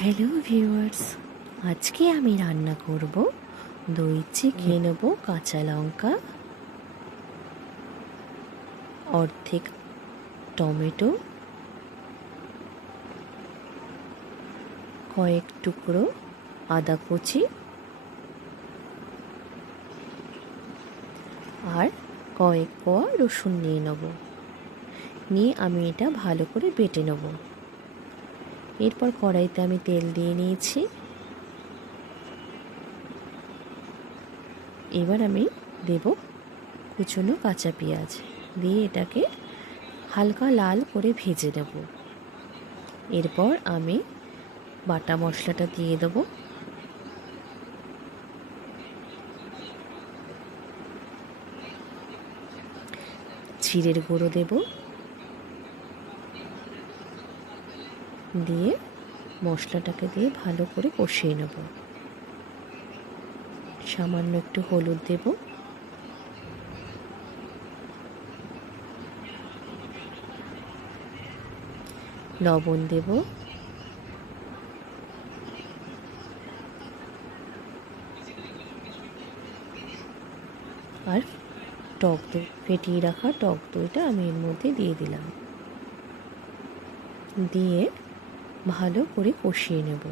Hello viewers, আজকে আমি রান্না করব দই চিকেন। নেব কাঁচা লঙ্কা, অর্ধেক টমেটো, কয়েক টুকরো আদা কুচি আর কয়েক কোয়া রসুন নিয়ে নেব। নিয়ে আমি এটা ভালো করে বেটে নেব। এরপর কড়াইতে আমি তেল দিয়ে নিয়েছি। এবার আমি দেব কুচনো কাঁচা পেঁয়াজ, দিয়ে এটাকে হালকা লাল করে ভেজে নেব। এরপর আমি বাটা মশলাটা দিয়ে দেব। জিরের গুঁড়ো দেব, দিয়ে মশলাটাকে দিয়ে ভালো করে কষিয়ে নেব। সামান্য একটু হলুদ দেব, লবণ দেব, আর টক দই, ফেটিয়ে রাখা টক দইটা আমি এর মধ্যে দিয়ে দিলাম। দিয়ে ভালো করে কষিয়ে নেব।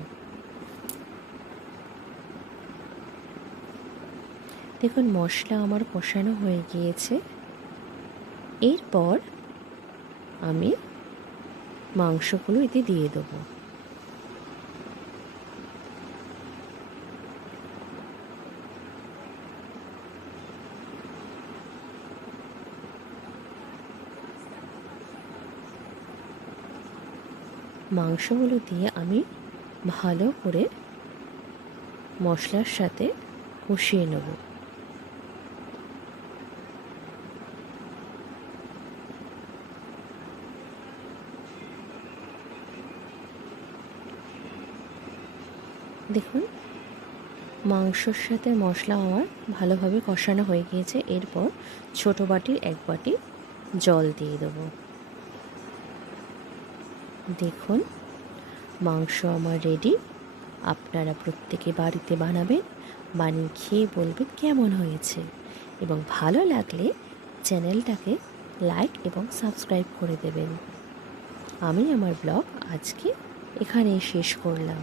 দেখুন মশলা আমার কষানো হয়ে গিয়েছে। এরপর আমি মাংসগুলো এতে দিয়ে দেবো। মাংসগুলো দিয়ে আমি ভালো করে মশলার সাথে কষিয়ে নেব। দেখুন মাংসর সাথে মশলা আমার ভালোভাবে কষানো হয়ে গিয়েছে। এরপর ছোটো বাটির 1 বাটি জল দিয়ে দেব। দেখুন মাংস আমার রেডি। আপনারা প্রত্যেকে বাড়িতে বানাবেন, বানিয়ে খেয়ে বলবেন কেমন হয়েছে, এবং ভালো লাগলে চ্যানেলটাকে লাইক এবং সাবস্ক্রাইব করে দেবেন। আমি আমার ব্লগ আজকে এখানেই শেষ করলাম।